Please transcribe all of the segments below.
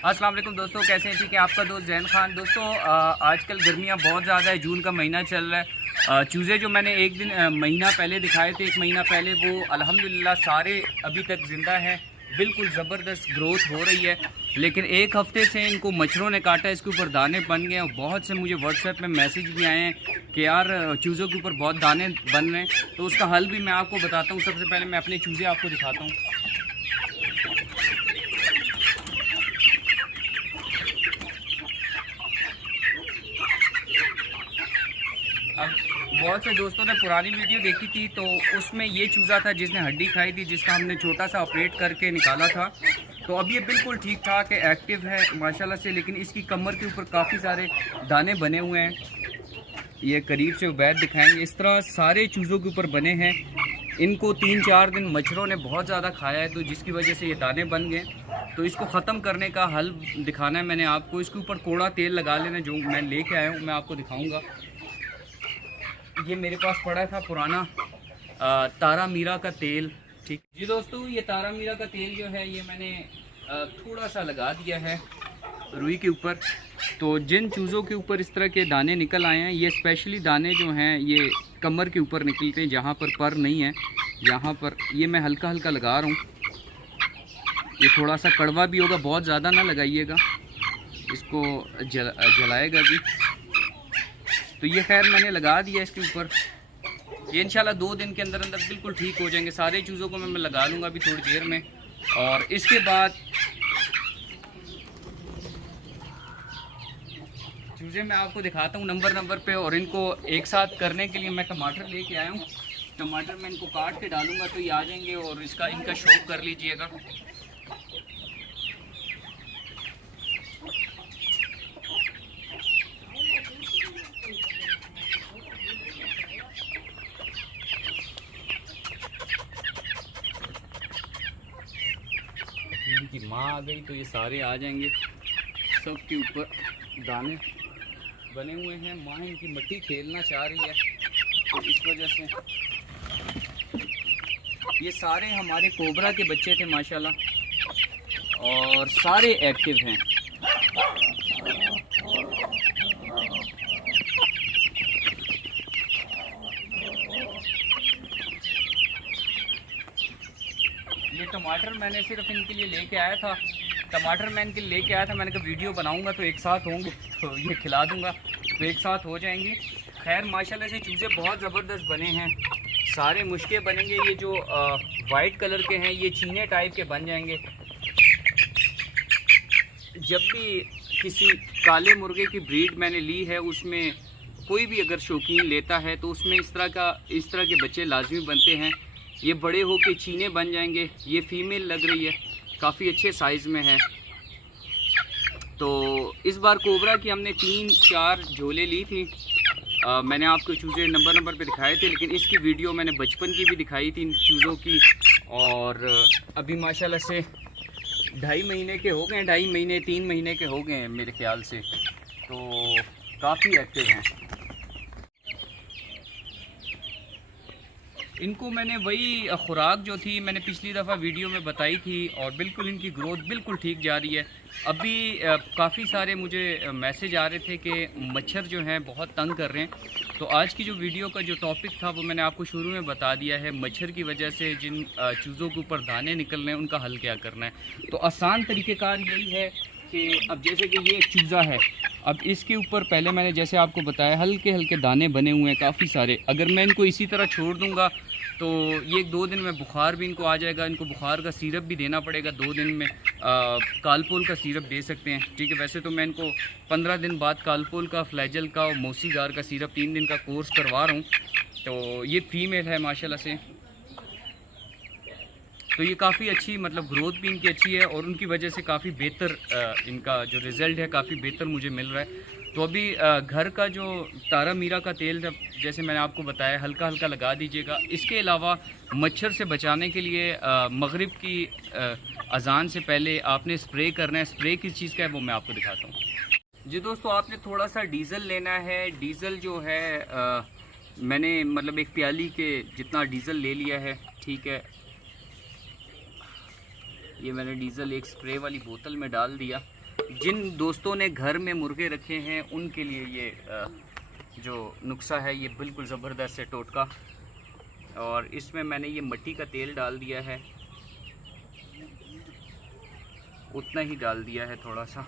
अस्सलाम वालेकुम दोस्तों, कैसे हैं? ठीक है, आपका दोस्त जैन खान। दोस्तों आजकल गर्मियाँ बहुत ज़्यादा है, जून का महीना चल रहा है। चूज़े जो मैंने एक दिन महीना पहले दिखाए थे, एक महीना पहले, वो अल्हम्दुलिल्लाह सारे अभी तक ज़िंदा हैं। बिल्कुल ज़बरदस्त ग्रोथ हो रही है। लेकिन एक हफ़्ते से इनको मच्छरों ने काटा, इसके ऊपर दाने बन गए और बहुत से मुझे व्हाट्सएप में मैसेज भी आए हैं कि यार चूज़ों के ऊपर बहुत दाने बन रहे हैं। तो उसका हल भी मैं आपको बताता हूँ। सबसे पहले मैं अपने चूज़े आपको दिखाता हूँ। अब बहुत से दोस्तों ने पुरानी वीडियो देखी थी, तो उसमें ये चूज़ा था जिसने हड्डी खाई थी, जिसका हमने छोटा सा ऑपरेट करके निकाला था। तो अब ये बिल्कुल ठीक ठाक है, एक्टिव है माशाल्लाह से। लेकिन इसकी कमर के ऊपर काफ़ी सारे दाने बने हुए हैं। ये करीब से वैद दिखाएंगे। इस तरह सारे चूज़ों के ऊपर बने हैं। इनको 3-4 दिन मच्छरों ने बहुत ज़्यादा खाया है, तो जिसकी वजह से ये दाने बन गए। तो इसको ख़त्म करने का हल दिखाना है मैंने आपको। इसके ऊपर कोड़ा तेल लगा लेना, जो मैं लेके आया हूँ, मैं आपको दिखाऊँगा। ये मेरे पास पड़ा था पुराना तारा मीरा का तेल। ठीक जी दोस्तों, ये तारा मीरा का तेल जो है, ये मैंने थोड़ा सा लगा दिया है रुई के ऊपर। तो जिन चूज़ों के ऊपर इस तरह के दाने निकल आए हैं, ये स्पेशली दाने जो हैं ये कमर के ऊपर निकलते हैं, जहाँ पर नहीं है। यहाँ पर ये मैं हल्का हल्का लगा रहा हूँ। ये थोड़ा सा कड़वा भी होगा, बहुत ज़्यादा ना लगाइएगा, इसको जलाएगा भी। तो ये खैर मैंने लगा दिया इसके ऊपर। ये इंशाल्लाह 2 दिन के अंदर अंदर बिल्कुल ठीक हो जाएंगे। सारे चूज़ों को मैं लगा लूँगा अभी थोड़ी देर में। और इसके बाद चूज़े मैं आपको दिखाता हूँ नंबर पे। और इनको एक साथ करने के लिए मैं टमाटर लेके आया हूँ। टमाटर मैं इनको काट के डालूँगा तो ये आ जाएंगे, और इनका शौक कर लीजिएगा। इनकी माँ आ गई तो ये सारे आ जाएंगे। सब के ऊपर दाने बने हुए हैं। माँ इनकी मट्टी खेलना चाह रही है, तो इस वजह से ये सारे हमारे कोबरा के बच्चे थे माशाल्लाह, और सारे एक्टिव हैं। ये टमाटर मैंने सिर्फ इनके लिए लेके आया था। मैंने कहा वीडियो बनाऊंगा तो एक साथ होंगे, तो ये खिला दूंगा तो एक साथ हो जाएंगे। खैर माशाल्लाह से चूज़े बहुत ज़बरदस्त बने हैं, सारे मुश्के बनेंगे। ये जो वाइट कलर के हैं, ये चीने टाइप के बन जाएंगे। जब भी किसी काले मुर्गे की ब्रीड मैंने ली है, उसमें कोई भी अगर शौकीन लेता है तो उसमें इस तरह के बच्चे लाजमी बनते हैं। ये बड़े हो के चीने बन जाएंगे। ये फीमेल लग रही है, काफ़ी अच्छे साइज़ में है। तो इस बार कोबरा की हमने 3-4 झोले ली थी। मैंने आपको चूज़े नंबर पे दिखाए थे, लेकिन इसकी वीडियो मैंने बचपन की भी दिखाई थी इन चूज़ों की। और अभी माशाल्लाह से 2.5 महीने के हो गए, 2.5 महीने 3 महीने के हो गए हैं मेरे ख्याल से। तो काफ़ी एक्टिव हैं। इनको मैंने वही खुराक जो थी मैंने पिछली दफ़ा वीडियो में बताई थी, और बिल्कुल इनकी ग्रोथ बिल्कुल ठीक जा रही है। अभी काफ़ी सारे मुझे मैसेज आ रहे थे कि मच्छर जो हैं बहुत तंग कर रहे हैं। तो आज की जो वीडियो का जो टॉपिक था वो मैंने आपको शुरू में बता दिया है। मच्छर की वजह से जिन चूज़ों के ऊपर दाने निकल रहे हैं, उनका हल क्या करना है। तो आसान तरीक़ेकार यही है कि अब जैसे कि ये एक चूज़ा है, अब इसके ऊपर पहले मैंने जैसे आपको बताया हल्के हल्के दाने बने हुए हैं काफ़ी सारे। अगर मैं इनको इसी तरह छोड़ दूँगा तो ये 2 दिन में बुखार भी इनको आ जाएगा। इनको बुखार का सिरप भी देना पड़ेगा 2 दिन में। कालपोल का सिरप दे सकते हैं, ठीक है। वैसे तो मैं इनको 15 दिन बाद कालपोल का, फ्लैजल का और मोसीगार का सिरप 3 दिन का कोर्स करवा रहा हूँ। तो ये फीमेल है माशाल्लाह से। तो ये काफ़ी अच्छी, मतलब ग्रोथ भी इनकी अच्छी है, और उनकी वजह से काफ़ी बेहतर इनका जो रिज़ल्ट है काफ़ी बेहतर मुझे मिल रहा है। तो अभी घर का जो तारा मीरा का तेल जैसे मैंने आपको बताया, हल्का हल्का लगा दीजिएगा। इसके अलावा मच्छर से बचाने के लिए मगरिब की अज़ान से पहले आपने स्प्रे करना है। स्प्रे किस चीज़ का है वो मैं आपको दिखाता हूँ। जी दोस्तों, आपने थोड़ा सा डीज़ल लेना है। डीज़ल जो है मैंने मतलब एक प्याली के जितना डीज़ल ले लिया है, ठीक है। ये मैंने डीज़ल एक स्प्रे वाली बोतल में डाल दिया। जिन दोस्तों ने घर में मुर्गे रखे हैं उनके लिए ये जो नुस्खा है ये बिल्कुल ज़बरदस्त है टोटका। और इसमें मैंने ये मिट्टी का तेल डाल दिया है, उतना ही डाल दिया है थोड़ा सा।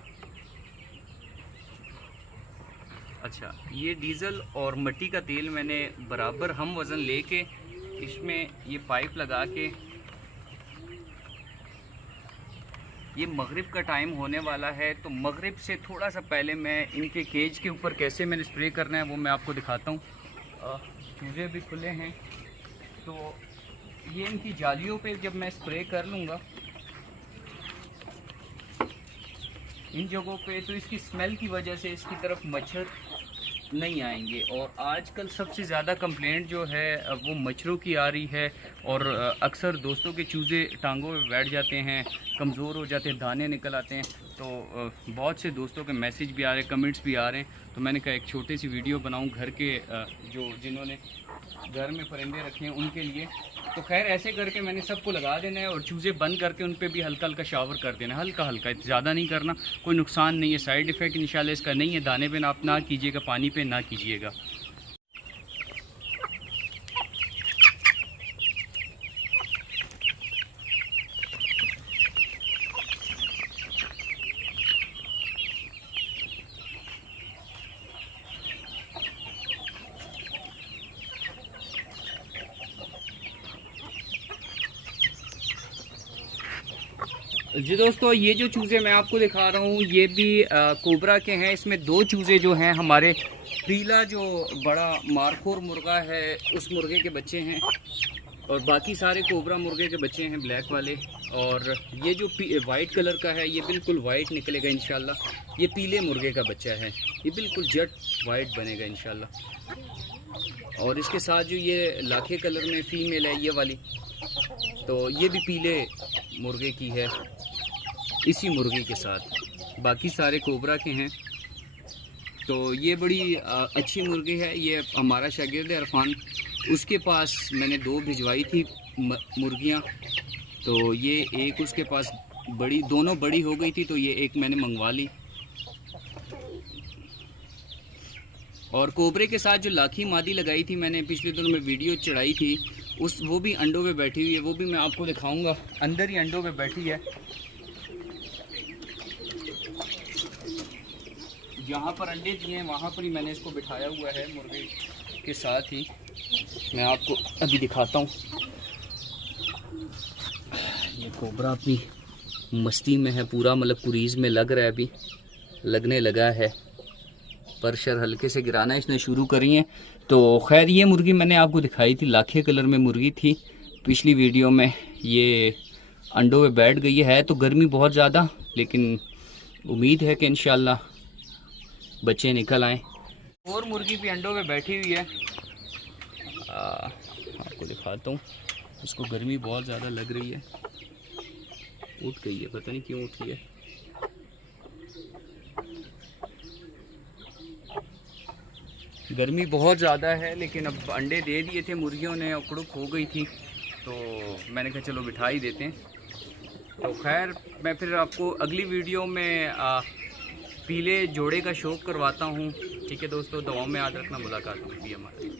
अच्छा, ये डीज़ल और मिट्टी का तेल मैंने बराबर हम वज़न लेके इसमें ये पाइप लगा के, ये मगरिब का टाइम होने वाला है तो मगरिब से थोड़ा सा पहले मैं इनके केज के ऊपर कैसे मैंने स्प्रे करना है वो मैं आपको दिखाता हूँ। चूजे भी खुले हैं तो ये इनकी जालियों पे जब मैं स्प्रे कर लूँगा इन जगहों पे, तो इसकी स्मेल की वजह से इसकी तरफ मच्छर नहीं आएंगे। और आजकल सबसे ज़्यादा कंप्लेंट जो है वो मच्छरों की आ रही है। और अक्सर दोस्तों के चूज़े टांगों में बैठ जाते हैं, कमज़ोर हो जाते हैं, दाने निकल आते हैं। तो बहुत से दोस्तों के मैसेज भी आ रहे हैं, कमेंट्स भी आ रहे हैं। तो मैंने कहा एक छोटी सी वीडियो बनाऊं घर के जिन्होंने घर में परिंदे रखे हैं उनके लिए। तो खैर ऐसे करके मैंने सबको लगा देना है और चूज़े बंद करके उन पे भी हल्का हल्का शावर कर देना, हल्का हल्का, ज़्यादा नहीं करना। कोई नुकसान नहीं है, साइड इफ़ेक्ट इंशाल्लाह इसका नहीं है। दाने पे आप ना कीजिएगा, पानी पे ना कीजिएगा। जी दोस्तों, ये जो चूज़े मैं आपको दिखा रहा हूँ ये भी कोबरा के हैं। इसमें 2 चूज़े जो हैं हमारे पीला जो बड़ा मारखोर मुर्गा है उस मुर्गे के बच्चे हैं, और बाकी सारे कोबरा मुर्गे के बच्चे हैं ब्लैक वाले। और ये जो वाइट कलर का है ये बिल्कुल वाइट निकलेगा इंशाल्लाह। ये पीले मुर्गे का बच्चा है, ये बिल्कुल जट वाइट बनेगा इंशाल्लाह। और इसके साथ जो ये लाखे कलर में फ़ीमेल है ये वाली, तो ये भी पीले मुर्गे की है इसी मुर्गी के साथ। बाकी सारे कोबरा के हैं। तो ये बड़ी अच्छी मुर्गी है। ये हमारा शागिर्द है अरफान, उसके पास मैंने 2 भिजवाई थी मुर्गियाँ। तो ये एक उसके पास बड़ी, दोनों बड़ी हो गई थी तो ये एक मैंने मंगवा ली। और कोबरे के साथ जो लाखी मादी लगाई थी मैंने पिछले दिनों में वीडियो चढ़ाई थी, वो भी अंडों पे बैठी हुई है, वो भी मैं आपको दिखाऊंगा। अंदर ही अंडों पे बैठी है। जहाँ पर अंडे दिए हैं वहाँ पर ही मैंने इसको बिठाया हुआ है मुर्गे के साथ ही। मैं आपको अभी दिखाता हूँ। ये कोबरा अपनी मस्ती में है पूरा, मतलब कुरीज़ में लग रहा है, अभी लगने लगा है। परशर हल्के से गिराना इसने शुरू करी है। तो खैर ये मुर्गी मैंने आपको दिखाई थी, लाखे कलर में मुर्गी थी पिछली वीडियो में। ये अंडों में बैठ गई है। तो गर्मी बहुत ज़्यादा, लेकिन उम्मीद है कि इंशाल्लाह बच्चे निकल आएँ। और मुर्गी भी अंडों में बैठी हुई है, आपको दिखाता हूँ। उसको गर्मी बहुत ज़्यादा लग रही है, उठ गई है, पता नहीं क्यों उठी है। गर्मी बहुत ज़्यादा है, लेकिन अब अंडे दे दिए थे मुर्गियों ने, उकड़ुक हो गई थी तो मैंने कहा चलो बिठा ही देते हैं। तो खैर मैं फिर आपको अगली वीडियो में पीले जोड़े का शौक करवाता हूँ। ठीक है दोस्तों, दुआओं में याद रखना। मुलाकात होगी हमारी।